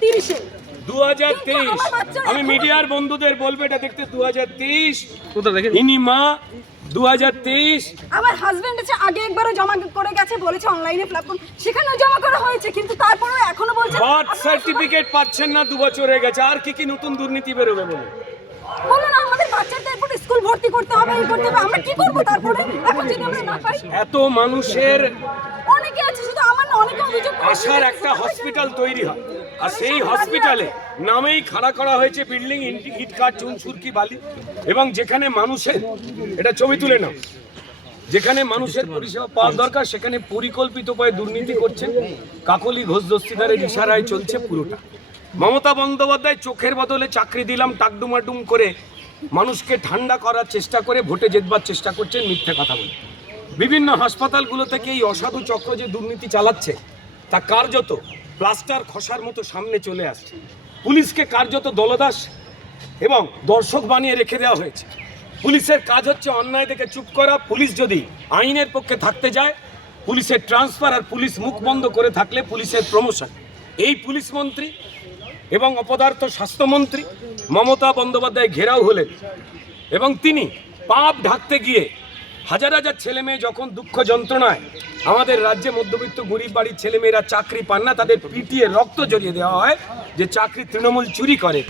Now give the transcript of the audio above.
তিরিশে। দু হাজার তেইশ। আমি মিডিয়ার বন্ধুদের বলব এটা দেখতে দু হাজার তেইশ। ইনি মা দু হাজার তেইশ। আমার হাজবেন্ড আছে আগে একবারও জমা করে গেছে বলেছে অনলাইনে প্ল্যাটফর্ম সেখানেও জমা করা হয়েছে কিন্তু তারপরেও এখনও বলছে বার্থ সার্টিফিকেট পাচ্ছেন না দু বছর হয়ে গেছে। আর কি কি নতুন দুর্নীতি বেরোবে বলে বলুন আমাদের বাচ্চাদের এরপর স্কুল ভর্তি করতে হবে এই করতে হবে। আমরা কি করব তারপরে? এখন যদি আমরা না পাই? এত মানুষের অনেকে আছে শুধু আমার না অনেকে অভিযোগ আসার একটা হসপিটাল তৈরি হয়। আর সেই হসপিটালে নামেই খাড়া করা হয়েছে বিল্ডিং ইট কাঠ, চুন, সুরকি, বালি। এবং যেখানে মানুষের, এটা ছবি তুলে নাও, যেখানে মানুষের পরিষেবা পাওয়ার দরকার, সেখানে পরিকল্পিত উপায়ে দুর্নীতি করছে। কাকলি ঘোষ দস্তিদারের ইশারায় চলছে পুরোটা। মমতা বন্দ্যোপাধ্যায় চোখের বদলে চাকরি দিলাম, টাকডুমাডুম করে মানুষকে ঠান্ডা করার চেষ্টা করে, ভোটে জেতবার চেষ্টা করছেন মিথ্যে কথা বলে। বিভিন্ন হাসপাতালগুলো থেকে এই অসাধু চক্র যে দুর্নীতি চালাচ্ছে, তা কার্যত প্লাস্টার খসার মতো সামনে চলে আসছে। পুলিশকে কার্যত দলদাস এবং দর্শক বানিয়ে রেখে দেওয়া হয়েছে। পুলিশের কাজ হচ্ছে অন্যায় দেখে চুপ করা। পুলিশ যদি আইনের পক্ষে থাকতে যায়, পুলিশের ট্রান্সফার আর পুলিশ মুখ বন্ধ করে থাকলে পুলিশের প্রমোশন। এই পুলিশ মন্ত্রী এবং অপদার্থ স্বাস্থ্যমন্ত্রী মমতা বন্দ্যোপাধ্যায় ঘেরাও হলেন এবং তিনি পাপ ঢাকতে গিয়ে হাজার হাজার ছেলে মেয়ে যখন দুঃখ যন্ত্রণায় আমাদের রাজ্যে মধ্যবিত্ত গরিব বাড়ির ছেলেমেয়েরা চাকরি পান না, তাদের পিটিয়ে রক্ত জড়িয়ে দেওয়া হয় যে চাকরি তৃণমূল চুরি করে।